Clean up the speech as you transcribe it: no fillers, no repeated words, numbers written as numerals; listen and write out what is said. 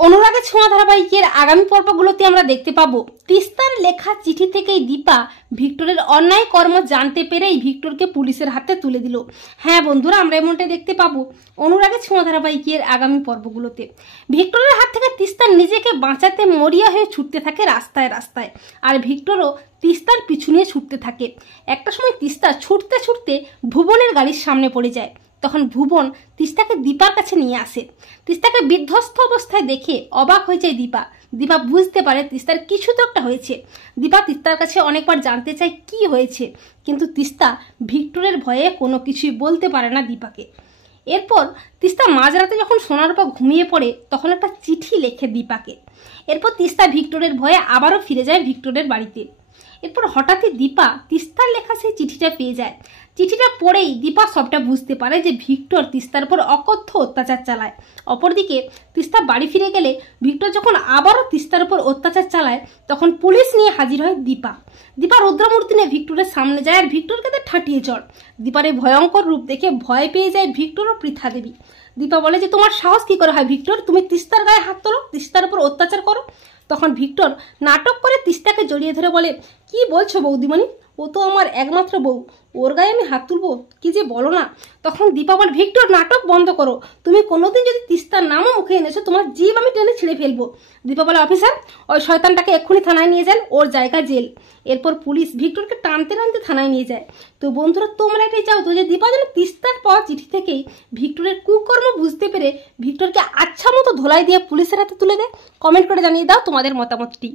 অনুরাগের ছোঁয়া ধারাবাহিকের আগামী পর্বগুলোতে আমরা দেখতে পাবো তিস্তার লেখা চিঠি থেকেই দীপা ভিক্টরের অন্যায় কর্ম জানতে পেরেই ভিক্টরকে পুলিশের হাতে তুলে দিল। হ্যাঁ বন্ধুরা, আমরা এমনটাই দেখতে পাবো অনুরাগের ছোঁয়া ধারাবাহিকের আগামী পর্বগুলোতে। ভিক্টরের হাত থেকে তিস্তা নিজেকে বাঁচাতে মরিয়া হয়ে ছুটতে থাকে রাস্তায় রাস্তায়, আর ভিক্টরও তিস্তার পিছু নিয়ে ছুটতে থাকে। একটা সময় তিস্তা ছুটতে ছুটতে ভুবনের গাড়ির সামনে পড়ে যায়। তখন ভুবন তিস্তাকে দীপার কাছে নিয়ে আসে। তিস্তাকে বিধ্বস্ত অবস্থায় দেখে অবাক হয়ে যায় দীপা। দীপা বুঝতে পারে তিস্তার কিছু তো একটা হয়েছে। দীপা তিস্তার কাছে অনেকবার জানতে চায় কি হয়েছে, কিন্তু তিস্তা ভিক্টরের ভয়ে কোনো কিছুই বলতে পারে না দীপাকে। এরপর তিস্তা মাঝরাতে যখন সোনার উপর ঘুমিয়ে পড়ে তখন একটা চিঠি লেখে দীপাকে। এরপর তিস্তা ভিক্টরের ভয়ে আবারও ফিরে যায় ভিক্টরের বাড়িতে। এরপর হঠাৎই দীপা তিস্তার লেখা সেই চিঠিটা পেয়ে যায়। চিঠিটা পড়েই দীপা সবটা বুঝতে পারে যে ভিক্টর তিস্তার উপর অকথ্য অত্যাচার চালায়। অপরদিকে তিস্তা বাড়ি ফিরে গেলে ভিক্টর যখন আবারও তিস্তার উপর অত্যাচার চালায় তখন পুলিশ নিয়ে হাজির হয় দীপা। দীপা রুদ্রমূর্তি নিয়ে ভিক্টরের সামনে যায় আর ভিক্টরকে তার ঠাটিয়ে চড়। দীপার এই ভয়ঙ্কর রূপ দেখে ভয় পেয়ে যায় ভিক্টর ও পৃথা দেবী। দীপা বলে যে তোমার সাহস কি করে হয় ভিক্টর, তুমি তিস্তার গায়ে হাত তোলো, তিস্তার উপর অত্যাচার করো। তখন ভিক্টর নাটক করে তিস্তাকে জড়িয়ে ধরে বলে, কি বলছো বৌদিমণি, ও তো আমার একমাত্র বউ, ওর গায়ে আমি হাত তুলবো, কি যে বলো না। তখন দীপা বলে, ভিক্টর নাটক বন্ধ করো, তুমি কোনোদিন যদি তিস্তার নামও মুখে এনেছো তোমার জিভ আমি টেনে ছিঁড়ে ফেলবো। দীপা বলে, অফিসার ওই শয়তানটাকে এক্ষুনি থানায় নিয়ে যান, ওর জায়গা জেল। এরপর পুলিশ ভিক্টরকে টানতে টানতে থানায় নিয়ে যায়। তো বন্ধুরা, তোমরা এটাই চাও তো যে দীপা যেন তিস্তার পাওয়া চিঠি থেকেই ভিক্টরের কুকর্ম বুঝতে পেরে ভিক্টরকে আচ্ছা মতো ধোলাই দিয়ে পুলিশের হাতে তুলে দেয়? কমেন্ট করে জানিয়ে দাও তোমাদের মতামতটি।